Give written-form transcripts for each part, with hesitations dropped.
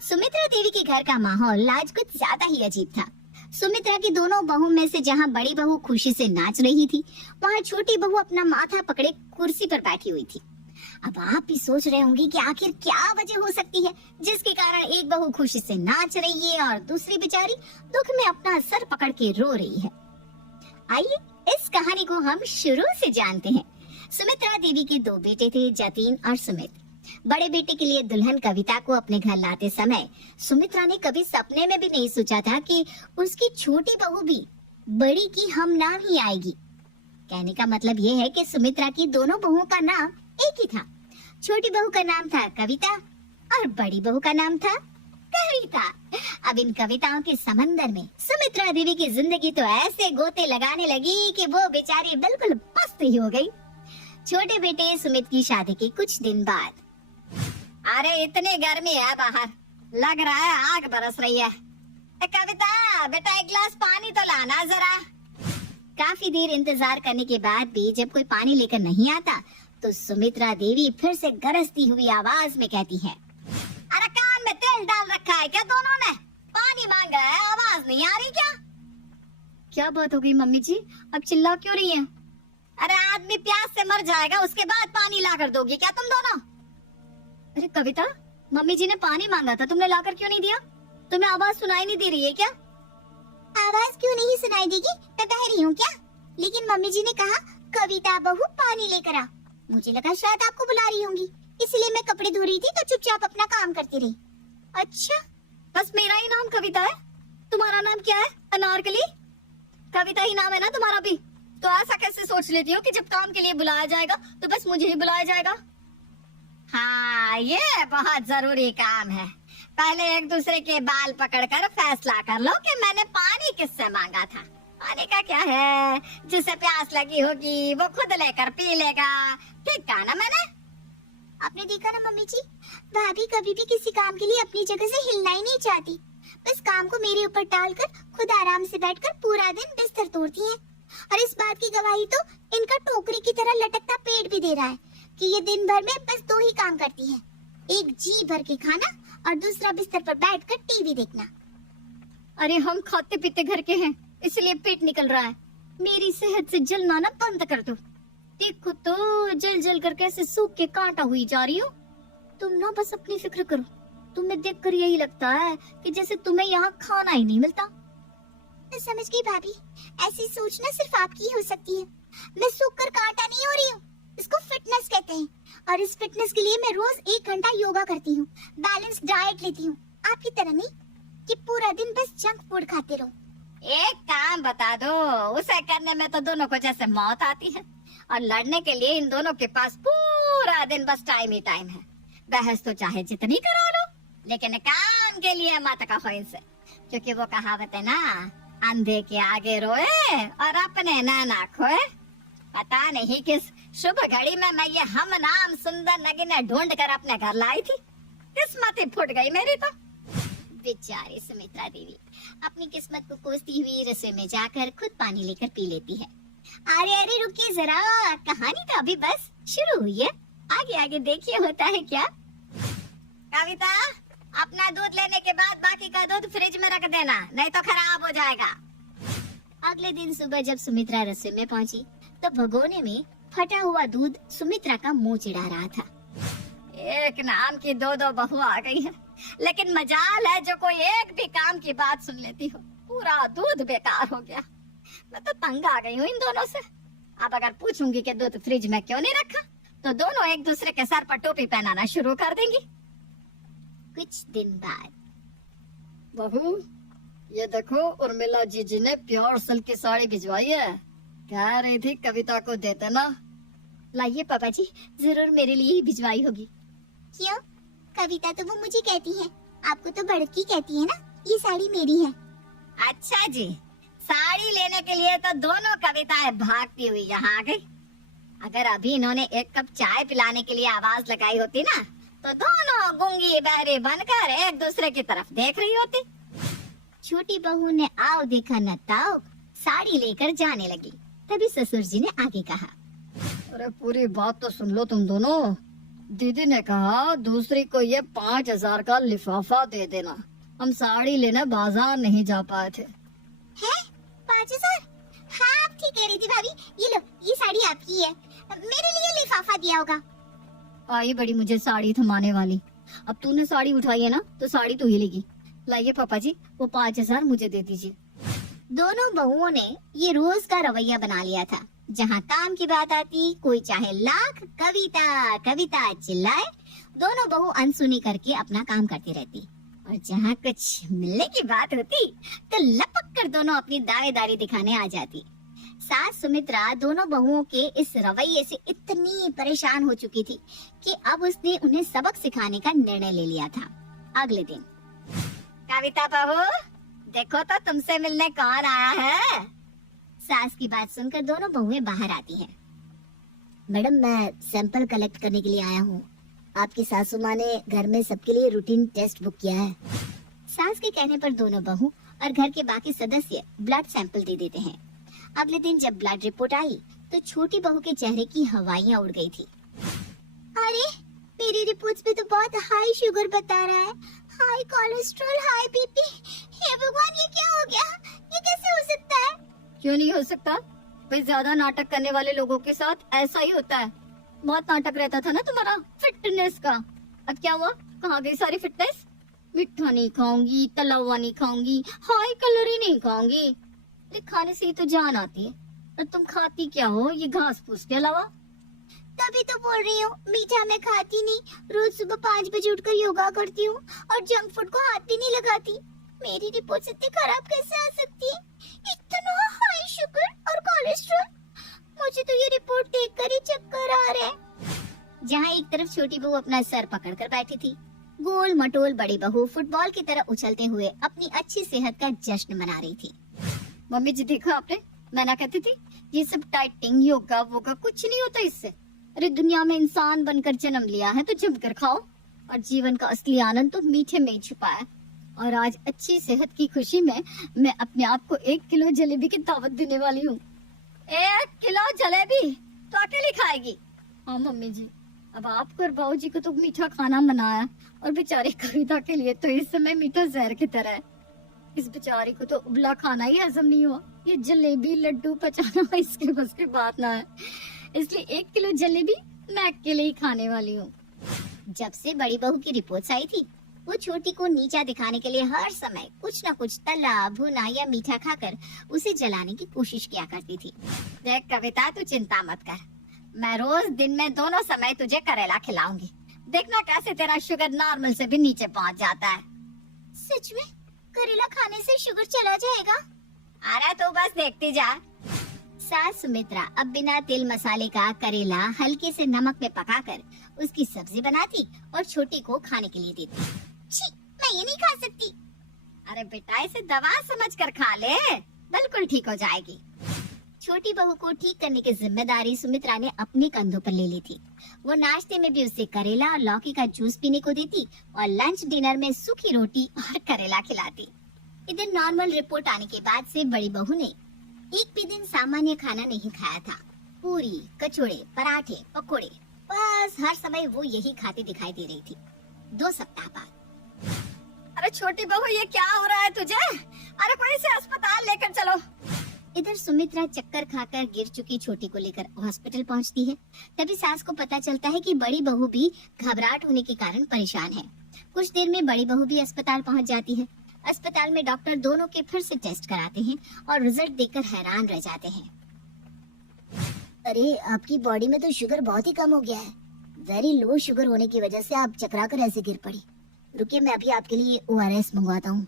सुमित्रा देवी के घर का माहौल आज कुछ ज्यादा ही अजीब था। सुमित्रा की दोनों बहू में से जहाँ बड़ी बहू खुशी से नाच रही थी, वहाँ छोटी बहू अपना माथा पकड़े कुर्सी पर बैठी हुई थी। अब आप भी सोच रहे होंगे कि आखिर क्या वजह हो सकती है जिसके कारण एक बहू खुशी से नाच रही है और दूसरी बेचारी दुख में अपना सर पकड़ के रो रही है। आइए इस कहानी को हम शुरू से जानते हैं। सुमित्रा देवी के दो बेटे थे, जतीन और सुमित। बड़े बेटे के लिए दुल्हन कविता को अपने घर लाते समय सुमित्रा ने कभी सपने में भी नहीं सोचा था कि उसकी छोटी बहू भी बड़ी की हम नाम ही आएगी। कहने का मतलब ये है कि सुमित्रा की दोनों बहुओं का नाम एक ही था। छोटी बहू का नाम था कविता और बड़ी बहू का नाम था कविता। अब इन कविताओं के समंदर में सुमित्रा देवी की जिंदगी तो ऐसे गोते लगाने लगी कि वो बेचारी बिल्कुल पस्त ही हो गई। छोटे बेटे सुमित की शादी के कुछ दिन बाद, अरे इतनी गर्मी है बाहर, लग रहा है आग बरस रही है। कविता बेटा एक गिलास पानी तो लाना जरा। काफी देर इंतजार करने के बाद भी जब कोई पानी लेकर नहीं आता तो सुमित्रा देवी फिर से गरजती हुई आवाज में कहती है, अरे कान में तेल डाल रखा है क्या दोनों ने? पानी मांग रहा है, आवाज नहीं आ रही क्या? क्या बात हो गई मम्मी जी, अब चिल्ला क्यों रही हैं? अरे आदमी प्यास से मर जाएगा, उसके बाद पानी ला कर दोगी क्या तुम दोनों? अरे कविता, मम्मी जी ने पानी मांगा था, तुमने लाकर क्यों नहीं दिया? तुम्हें आवाज सुनाई नहीं दे रही है क्या? आवाज क्यों नहीं सुनाई देगी? मैं बहरी हूँ क्या? लेकिन मम्मी जी ने कहा कविता बहू पानी लेकर आ। मुझे लगा शायद आपको बुला रही होंगी, इसलिए मैं कपड़े धो रही थी तो चुपचाप अपना काम करती रही। अच्छा, बस मेरा ही नाम कविता है? तुम्हारा नाम क्या है? अनारकली? कविता ही नाम है ना तुम्हारा भी? तो ऐसा कैसे सोच लेती हो कि जब काम के लिए बुलाया जाएगा तो बस मुझे ही बुलाया जाएगा? हाँ, ये बहुत जरूरी काम है। पहले एक दूसरे के बाल पकड़कर फैसला कर लो कि मैंने पानी किससे मांगा था। पानी का क्या है, जिसे प्यास लगी होगी वो खुद लेकर पी लेगा। ठीक कहा ना मैंने? आपने देखा ना मम्मी जी, भाभी कभी भी किसी काम के लिए अपनी जगह से हिलना ही नहीं चाहती। बस काम को मेरे ऊपर टालकर खुद आराम से बैठकर पूरा दिन बिस्तर तोड़ती हैं। और इस बात की गवाही तो इनका टोकरी की तरह लटकता पेट भी दे रहा है कि ये दिन भर में बस दो ही काम करती हैं, एक जी भर के खाना और दूसरा बिस्तर पर बैठकर टीवी देखना। अरे हम खाते पीते घर के हैं, इसलिए पेट निकल रहा है। मेरी सेहत से जलना ना बंद कर दो। देखो तो जल जल कर कैसे सूख के कांटा हुई जा रही हो। तुम ना बस अपनी फिक्र करो। तुम्हें देखकर यही लगता है कि जैसे तुम्हें यहाँ खाना ही नहीं मिलता। मैं समझ गई भाभी, ऐसी सोचना सिर्फ आपकी हो सकती है। मैं सूख कर कांटा नहीं हो रही हूँ, इसको फिटनेस कहते हैं। और इस फिटनेस के लिए मैं रोज 1 घंटा योगा करती हूँ, बैलेंस डाइट लेती हूँ। आपकी तरह नहीं कि पूरा दिन बस जंक फूड खाते रहो। एक काम बता दो, उसे करने में तो दोनों को जैसे मौत आती है और लड़ने के लिए इन दोनों के पास पूरा दिन बस टाइम ही टाइम है। बहस तो चाहे जितनी करा लो, लेकिन काम के लिए मत कहो इनसे, क्योंकि वो कहावत है ना, अंधे के आगे रोए और अपने ना खोए। पता नहीं किस शुभ घड़ी में मैं ये हम नाम सुंदर नगीना ढूंढ कर अपने घर लाई थी। किस्मत ही फूट गई मेरी तो। बेचारी सुमित्रा देवी अपनी किस्मत को कोसती हुई रसोई में जाकर खुद पानी लेकर पी लेती है। अरे अरे रुकिए जरा, कहानी तो अभी बस शुरू हुई है, आगे आगे देखिए होता है क्या। कविता, अपना दूध लेने के बाद बाकी का दूध फ्रिज में रख देना, नहीं तो खराब हो जाएगा। अगले दिन सुबह जब सुमित्रा रसोई में पहुंची तो भगोने में फटा हुआ दूध सुमित्रा का मुंह चिढ़ा रहा था। एक नाम की दो बहू आ गई है, लेकिन मजाल है जो कोई एक भी काम की बात सुन लेती हो। पूरा दूध बेकार हो गया। मैं तो तंग आ गई हूँ इन दोनों से। अब अगर पूछूंगी कि दूध फ्रिज में क्यों नहीं रखा तो दोनों एक दूसरे के सर पर टोपी पहनाना शुरू कर देंगी। कुछ दिन बाद, बहू ये देखो, उर्मिला जी ने प्योर सिल्क की साड़ी भिजवाई है, कह रही थी कविता को देते ना। लाइए पापा जी, जरूर मेरे लिए ही भिजवाई होगी। क्यों? कविता तो वो मुझे कहती है, आपको तो बड़की कहती है ना। ये साड़ी मेरी है। अच्छा जी, साड़ी लेने के लिए तो दोनों कविताएं भागती हुई यहाँ आ गई। अगर अभी इन्होंने एक कप चाय पिलाने के लिए आवाज लगाई होती ना तो दोनों गूंगी बहरी बनकर एक दूसरे की तरफ देख रही होती। छोटी बहू ने आओ देखा न ताओ साड़ी लेकर जाने लगी। तभी ससुर जी ने आगे कहा, अरे पूरी बात तो सुन लो तुम दोनों। दीदी ने कहा दूसरी को ये 5,000 का लिफाफा दे देना, हम साड़ी लेने बाजार नहीं जा पाए थे। है 5,000? हाँ आप ठीक कह रही थी भाभी। ये लो, ये साड़ी आपकी है, मेरे लिए लिफाफा दिया होगा। आई बड़ी मुझे साड़ी थमाने वाली। अब तूने साड़ी उठाई है ना तो साड़ी तो ही लेगी। लाइए पापा जी, वो 5,000 मुझे दे दीजिए। दोनों बहुओं ने ये रोज का रवैया बना लिया था। जहाँ काम की बात आती, कोई चाहे लाख कविता कविता चिल्लाए, दोनों बहू अनसुनी करके अपना काम करती रहती। और जहाँ कुछ मिलने की बात होती तो लपक कर दोनों अपनी दावेदारी दिखाने आ जाती। सास सुमित्रा दोनों बहुओं के इस रवैये से इतनी परेशान हो चुकी थी कि अब उसने उन्हें सबक सिखाने का निर्णय ले लिया था। अगले दिन, कविता बहू देखो तो तुमसे मिलने कौन आया है। सास की बात सुनकर दोनों बहुएं बाहर आती हैं। मैडम, मैं सैंपल कलेक्ट करने के लिए आया हूँ। आपकी सासू माँ ने घर में सबके लिए रूटीन टेस्ट बुक किया है। सास के कहने पर दोनों बहू और घर के बाकी सदस्य ब्लड सैंपल दे देते हैं। अगले दिन जब ब्लड रिपोर्ट आई तो छोटी बहू के चेहरे की हवाइयाँ उड़ गई थी। अरे मेरी रिपोर्ट्स पे तो बहुत हाई शुगर बता रहा है, हाई कोलेस्ट्रॉल, हाई बीपी। हे भगवान, ये क्या हो गया? ये कैसे हो सकता है? क्यों नहीं हो सकता? भाई ज्यादा नाटक करने वाले लोगों के साथ ऐसा ही होता है। बहुत नाटक रहता था ना तुम्हारा फिटनेस का। अब क्या हुआ? कहाँ गई सारी फिटनेस? मीठा नहीं खाऊंगी, तला हुआ नहीं खाऊंगी, हाई कैलोरी नहीं खाऊंगी। अरे खाने से ही तो जान आती है। और तुम खाती क्या हो ये घास फूस के अलावा? तभी तो बोल रही हूँ, मीठा मैं खाती नहीं। रोज सुबह 5 बजे उठकर योगा करती हूँ और जंक फूड को हाथ भी नहीं लगाती। मेरी रिपोर्ट इतनी खराब कैसे आ सकती है? इतना हाई शुगर और कोलेस्ट्रॉल। मुझे तो ये रिपोर्ट देखकर ही चक्कर आ रहे हैं। जहाँ एक तरफ छोटी बहू अपना सर पकड़कर बैठी थी, गोल मटोल बड़ी बहू फुटबॉल की तरह उछलते हुए अपनी अच्छी सेहत का जश्न मना रही थी। मम्मी जी देखा आपने, मैं ना कहती थी ये सब डाइटिंग योगा वोगा कुछ नहीं होता इससे। अरे दुनिया में इंसान बनकर जन्म लिया है तो जमकर खाओ, और जीवन का असली आनंद तो मीठे में ही छुपा है। और आज अच्छी सेहत की खुशी में मैं अपने आप को 1 किलो जलेबी की दावत देने वाली हूँ। 1 किलो जलेबी तो अकेली खाएगी? हाँ मम्मी जी, अब आपको और बाबू जी को तो मीठा खाना बनाया, और बेचारी कविता के लिए तो इस समय मीठा जहर की तरह है। इस बेचारी को तो उबला खाना ही हजम नहीं हुआ, ये जलेबी लड्डू पचाना इसके बस की बात ना है। इसलिए 1 किलो जलेबी मैं अकेले ही खाने वाली हूँ। जब से बड़ी बहू की रिपोर्ट्स आई थी, वो छोटी को नीचा दिखाने के लिए हर समय कुछ न कुछ तला भुना या मीठा खाकर उसे जलाने की कोशिश किया करती थी। देख कविता, तू चिंता मत कर, मैं रोज दिन में दोनों समय तुझे करेला खिलाऊंगी। देखना कैसे तेरा शुगर नॉर्मल से भी नीचे पहुंच जाता है। सच में करेला खाने से शुगर चला जाएगा? अरे तू बस देखती जा। सास सुमित्रा अब बिना तेल मसाले का करेला हल्के से नमक में पकाकर उसकी सब्जी बनाती और छोटी को खाने के लिए देती। छी, मैं ये नहीं खा सकती। अरे बेटा, इसे दवा समझकर खा ले, बिल्कुल ठीक हो जाएगी। छोटी बहू को ठीक करने की जिम्मेदारी सुमित्रा ने अपने कंधों पर ले ली थी। वो नाश्ते में भी उसे करेला और लौकी का जूस पीने को देती और लंच डिनर में सूखी रोटी और करेला खिलाती। इधर नॉर्मल रिपोर्ट आने के बाद से बड़ी बहू ने एक भी दिन सामान्य खाना नहीं खाया था। पूरी, कचौड़े, पराठे, पकोड़े, बस हर समय वो यही खाती दिखाई दे रही थी। 2 सप्ताह बाद, अरे छोटी बहू, ये क्या हो रहा है तुझे? अरे कोई से अस्पताल लेकर चलो। इधर सुमित्रा चक्कर खाकर गिर चुकी छोटी को लेकर हॉस्पिटल पहुंचती है। तभी सास को पता चलता है कि बड़ी बहू भी घबराहट होने के कारण परेशान है। कुछ देर में बड़ी बहू भी अस्पताल पहुंच जाती है। अस्पताल में डॉक्टर दोनों के फिर से टेस्ट कराते हैं और रिजल्ट देखकर हैरान रह जाते हैं। अरे आपकी बॉडी में तो शुगर बहुत ही कम हो गया है। वेरी लो शुगर होने की वजह से आप चकराकर ऐसे गिर पड़ी। रुकिए, मैं अभी आपके लिए ORS मंगवाता हूँ।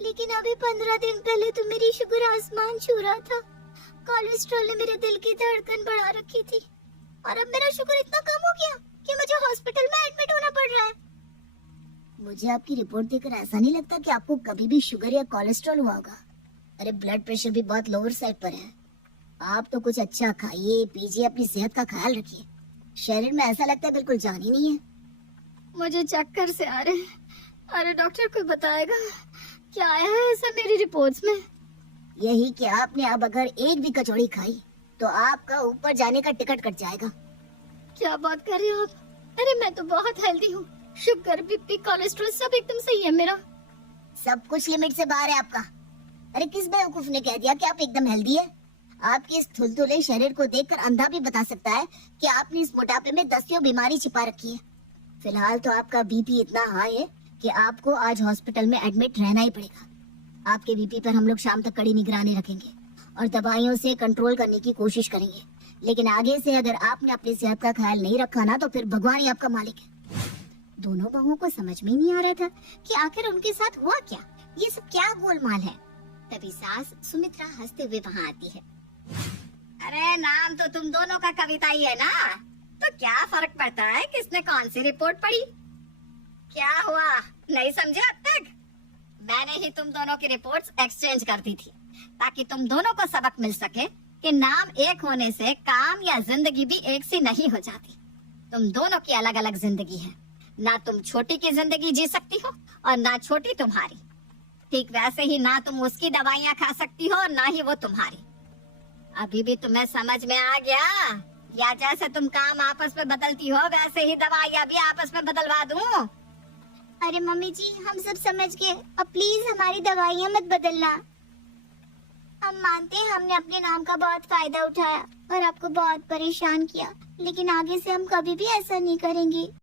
लेकिन अभी 15 दिन पहले तो मेरी शुगर आसमान छू रहा था। कोलेस्ट्रॉल ने मेरे दिल की धड़कन बढ़ा रखी थी और अब मेरा शुगर इतना कम हो गया कि मुझे हॉस्पिटल में एडमिट होना पड़ रहा है। मुझे आपकी रिपोर्ट देखकर ऐसा नहीं लगता कि आपको कभी भी शुगर या कोलेस्ट्रॉल हुआ होगा। अरे ब्लड प्रेशर भी बहुत लोअर साइड पर है। आप तो कुछ अच्छा खाइए पीजिए, अपनी सेहत का ख्याल रखिए। शरीर में ऐसा लगता है बिल्कुल जान ही नहीं है। मुझे चक्कर से आ रहे हैं। अरे डॉक्टर कोई बताएगा क्या आया है ऐसा मेरी रिपोर्ट्स में? यही कि आपने अब अगर एक भी कचौड़ी खाई तो आपका ऊपर जाने का टिकट कट जाएगा। क्या बात कर रहे हो आप? अरे मैं तो बहुत हेल्दी हूँ, शुगर, बीपी, कोलेस्ट्रॉल सब एकदम सही है मेरा। सब कुछ लिमिट से बाहर है आपका। अरे किस बेवकूफ ने कह दिया कि आप एकदम हेल्दी है? आपके इस थुलथुले शरीर को देखकर अंधा भी बता सकता है कि आपने इस मोटापे में दसियों बीमारी छिपा रखी है। फिलहाल तो आपका बीपी इतना हाई है कि आपको आज हॉस्पिटल में एडमिट रहना ही पड़ेगा। आपके बीपी पर हम लोग शाम तक कड़ी निगरानी रखेंगे और दवाइयों से कंट्रोल करने की कोशिश करेंगे। लेकिन आगे से अगर आपने अपनी सेहत का ख्याल नहीं रखा ना तो फिर भगवान ही आपका मालिक है। दोनों बहुओं को समझ में ही नहीं आ रहा था कि आखिर उनके साथ हुआ क्या, ये सब क्या गोलमाल है। तभी सास सुमित्रा हंसते हुए वहाँ आती है। अरे नाम तो तुम दोनों का कविता ही है ना, तो क्या फर्क पड़ता है किसने कौन सी रिपोर्ट पढ़ी? क्या हुआ, नहीं समझे अब तक? मैंने ही तुम दोनों की रिपोर्ट्स एक्सचेंज कर दी थी ताकि तुम दोनों को सबक मिल सके कि नाम एक होने से काम या जिंदगी भी एक सी नहीं हो जाती। तुम दोनों की अलग अलग जिंदगी है, ना तुम छोटी की जिंदगी जी सकती हो और ना छोटी तुम्हारी। ठीक वैसे ही ना तुम उसकी दवाइयाँ खा सकती हो और ना ही वो तुम्हारी। अभी भी तुम्हें समझ में आ गया? या जैसे तुम काम आपस में बदलती हो वैसे ही दवाइयाँ भी आपस में बदलवा दूं? अरे मम्मी जी हम सब समझ गए, अब प्लीज हमारी दवाइयाँ मत बदलना। हम मानते हैं हमने अपने नाम का बहुत फायदा उठाया और आपको बहुत परेशान किया, लेकिन आगे से हम कभी भी ऐसा नहीं करेंगे।